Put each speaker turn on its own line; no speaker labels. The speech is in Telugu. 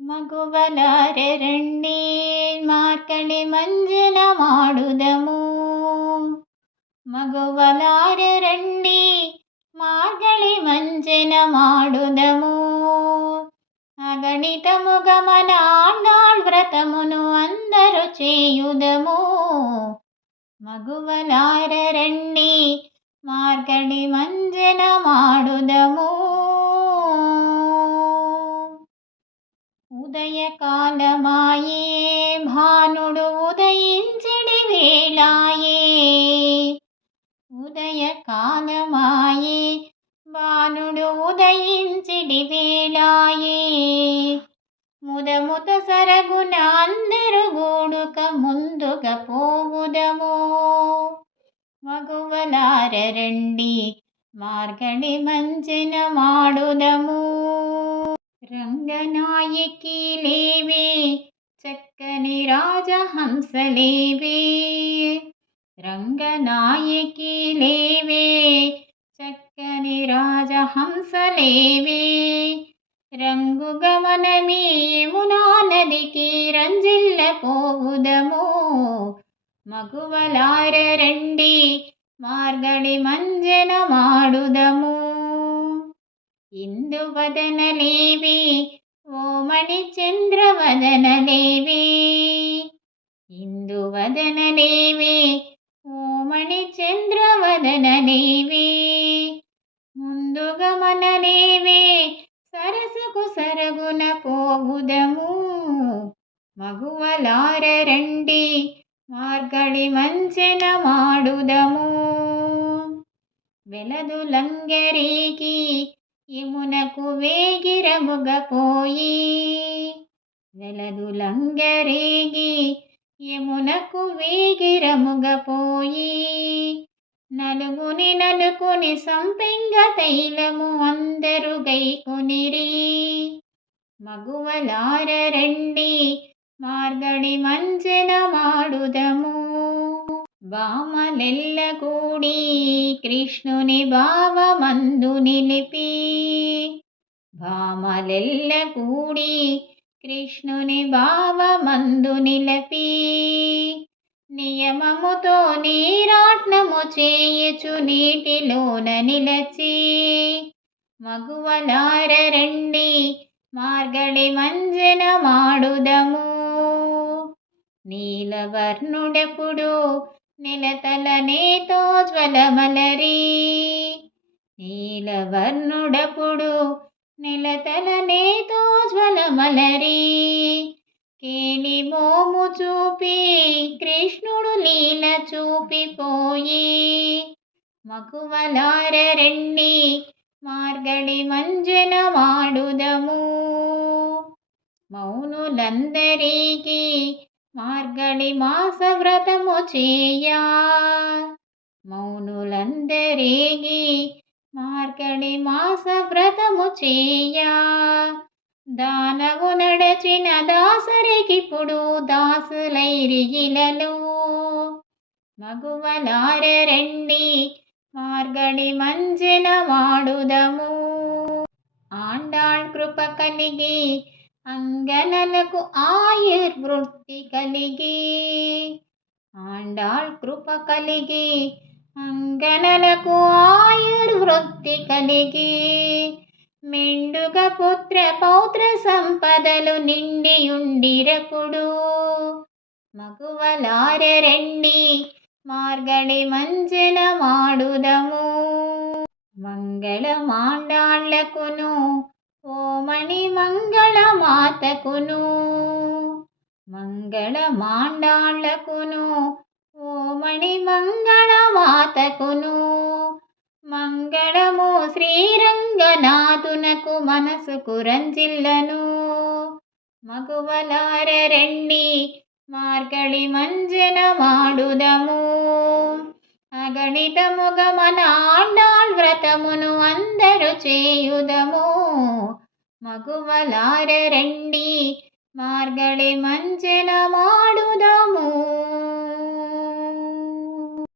ಮಗುವಲಾರೆ ರಂಡಿ ಮಾರ್ಕಳಿ ಮಂಜನ ಮಾಡುದಮು ಮಗುವಲಾರೆ ರಂಡಿ మార్గళి మంజన మాడుదము అగణితముగ మన ఆండాళ్ వ్రతమును అందరు చేయుదము మగువలార రండి మార్గళి మంజన మాడుదము ఉదయకాలమాయే భానుడు ఉదయించడి వేళాయే. ఉదయకాలమాయే భానుడు ఉదయించిడి వేళాయే. ముదముత సరగున అందరు గూడుక ముందుగా పోవుదము. మగువలార రండి మార్గడి మంచిన మాడుదము రంగనాయకి లేవే చక్కని రాజహంసలేవే. రంగనాయకి లేవే చక్కని రాజహంసలేవే. రంగు గమనమే యమునా నదికి రంజిల్ల పోవుదము. మగువలార రండి మార్గడి మంజన మాడుదము ఇందువదనలేవి ఓ మణి చంద్రవదనలేవి ఇందువదనలేవి ఓ మణి చంద్రవదనలేవి ముందుగా మనలేవి సరసకు సరగున పోగుదము మగువలార రండి మార్గడి మంచెన మాడుదము. వెలదు లంగరీకి ఇమునకు వేగిరముగపోయి వెలదు లంగరేగి యమునకు వేగిరముగపోయి నలుగుని నలుకుని సంపెంగ తైలము అందరు గైకొనిరి మగువలార రండి బామలెల్ల కూడి కృష్ణుని భావమందు నిలిపి. భామలెల్ల కూడి కృష్ణుని భావమందు నిలపి. నియమముతో నీరాట్నము చేయుచు నీటిలోన నిలచి. మగువలార రండి మార్గడి మంజన మాడుదము. నీలవర్ణుడెప్పుడు నిలతలనేతో జ్వలమలరి నీలవర్ణుడప్పుడు నిలతలనేతో జ్వలమలరి కేలి మోము చూపి కృష్ణుడు లీల చూపిపోయి మగువలార రెండి మార్గడి మంజన మాడుదము. మౌనులందరికీ మార్గడి మాస వ్రతము చేయా. మౌనులందరికీ మార్గడి మాస వ్రతము చేయా. దానవు నడచిన దాసరికిప్పుడు దాసులైరిగిలలో మగువలార రండి మార్గడి మంజన మాడుదము ఆండాళ్ కృప కలిగి అంగనలకు ఆయుర్వృత్తి కలిగి ఆండాళ్ కృప కలిగి అంగనలకు ఆయుర్వృత్తి కలిగి. మెండుగ పుత్ర పౌత్ర సంపదలు నిండియుండిరపుడు మగువలార రండి మార్గడి మంజన మాడుదము. మంగళ మాండాళ్ళకును ఓమణి మంగళ మాతకును మంగళ మాండాళ్ళకును ఓమణి మంగళ మాతకును మంగళము శ్రీరంగనాథునకు మనసుకు రంజిల్లను మగువలార రండి మార్గళి మంజన మాడుదము. అగణితముగ మన ఆండాళ్ వ్రతమును అందరు చేయుదము. మగువలార రండి మార్గళి మంజన మాడుదము